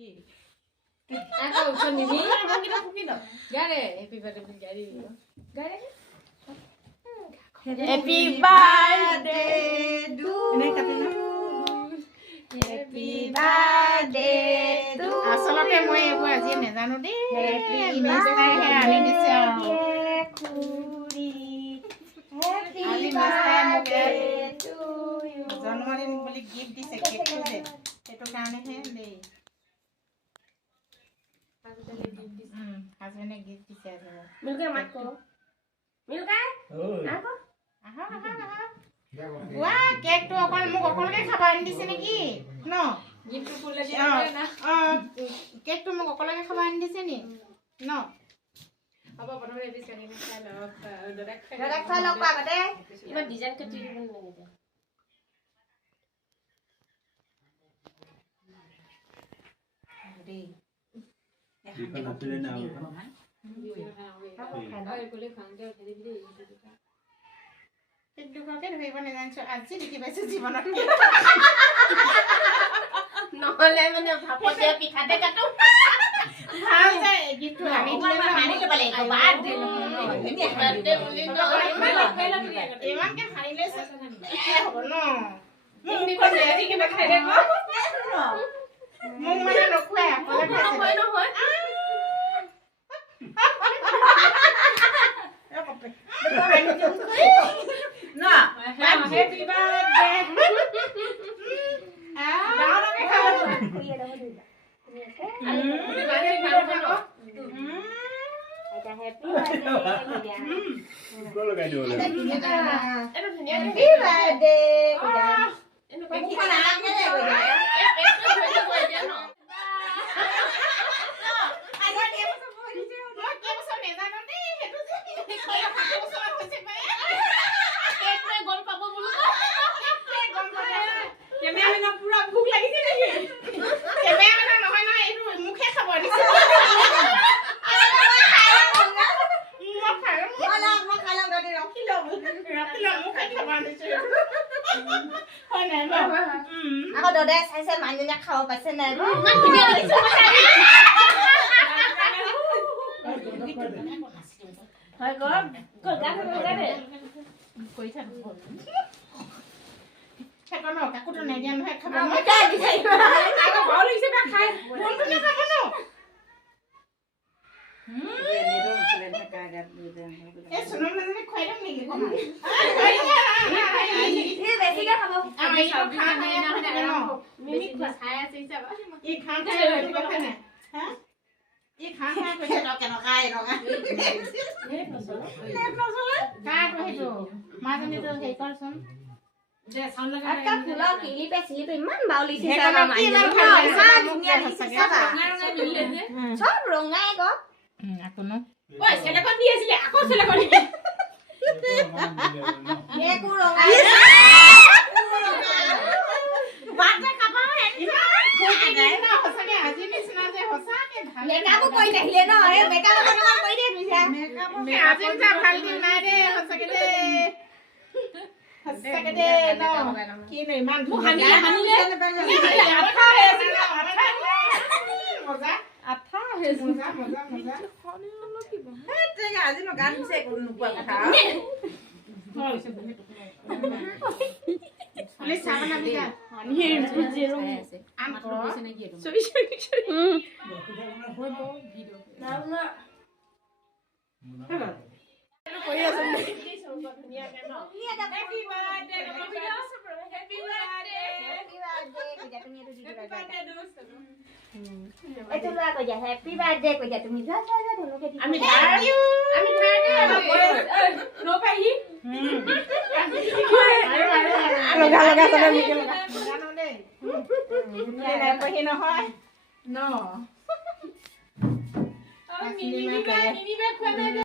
Aku ucap ni. Kita mungkin tak. Gare, happy birthday gare. Gare. Happy birthday to you. Happy birthday to you. Asalate moi ebu aji nezanu de. Happy birthday ani dise Happy birthday to you. জন্মদিন বুলি gift দিছে কেকটো যে সেইটো কাৰণে হে দেই হাজবেণ্ডে গিফট দিছে আৰু মিলকে মাত কৰো মিলকে আহো আহা ৱা কেকটো অকল মোক অকলকে খাব আনি দিছে নেকি ন Gift pula dia na. কেকটো মোক অকলকে খাব আনি দিছে নি ন Apa pernah habis kan ini kalau direct খাই লওক আগতে ইমান ডিজাইন কাটি দিব নালাগে দেই এখন নাছিলে না কেকটোকে ধৰিব নাজানিছো আজি দেখি পাইছো জীৱনত নহলে মানে ভাপত দিয়া পিঠাতে কাটো ভাল যায় গিফটটো আনি ল'ব লাগিব বাৰ্থডে বাৰ্থডে বুলি ইমানকে খাইলে হ'ব ন Ini kok jadi kita kaya kok. মোক মানে নখুৱাই অকলে নহয় নহয় না হ্যাপি বার্থডে দাঁড়াবে খাও এটা happy birthday Kau lo kayu lo. এটা ধুনীয়া হ্যাপি বার্থডে কইয়া এনো কি নাম কে কইয়া Aku dode saya manjunya kau pasti nih. Mana punya itu macam Hai con, con gắt deh. Koi thật rồi. Chắc con nào các cô này đi ăn hay không? Mau cari saya. Aku bawa lagi sebab khai. Muốn cái nào không nào? Em suno na ni khoai dam ni ko. Ini besi kan kamu? Ai ko kha na na. Mimi kuat saya sih sebab. Ye khang khai ko ka na. Ha? Ye khang khai ko Nó cái nó khai nó cái. ka ko he to. Ma jani to he kar son. Dia sound laga. Các phụ nữ kỹ lý besi itu iman bau lì Thế sao còn mà nó mày kia nhìn nó không? phải Sao là dunia một di cái sisa thật ba? Ngarang ngambil ni. Chop rong ngai kok. Aku no. Woi, saya kon dia sila. Aku sila kon dia. Nghe cu rong ngai. Bạn ra cả ba hẹn. Cái này nó hosa ke aji ni sna je hosa ke dhal. Mẹ cá có quay này liền nó, mẹ cá có nó quay đi vì sao? Me aji ta bhal din na de hosa ke de. Hosa ke de no. Ki nei man thu Hani hani le. Atha hai sna atha. Moza. Atha hai. Moza moza moza. Aji nó gắn xe của nó quậy tháo. Boleh sama nanti kan? Here zero. Am ko. Sorry. Ini ada Happy birthday. Happy birthday. happy birthday của nhà tôi nghe tôi đi Happy birthday dosto. Itu lah kau jadi happy birthday kau jadi misa saja dulu ke Ami thank you. Ami No pay hi. Loga sana mikir loga. Jangan deh. Ini dah pahin hoy. No. Mimi bag.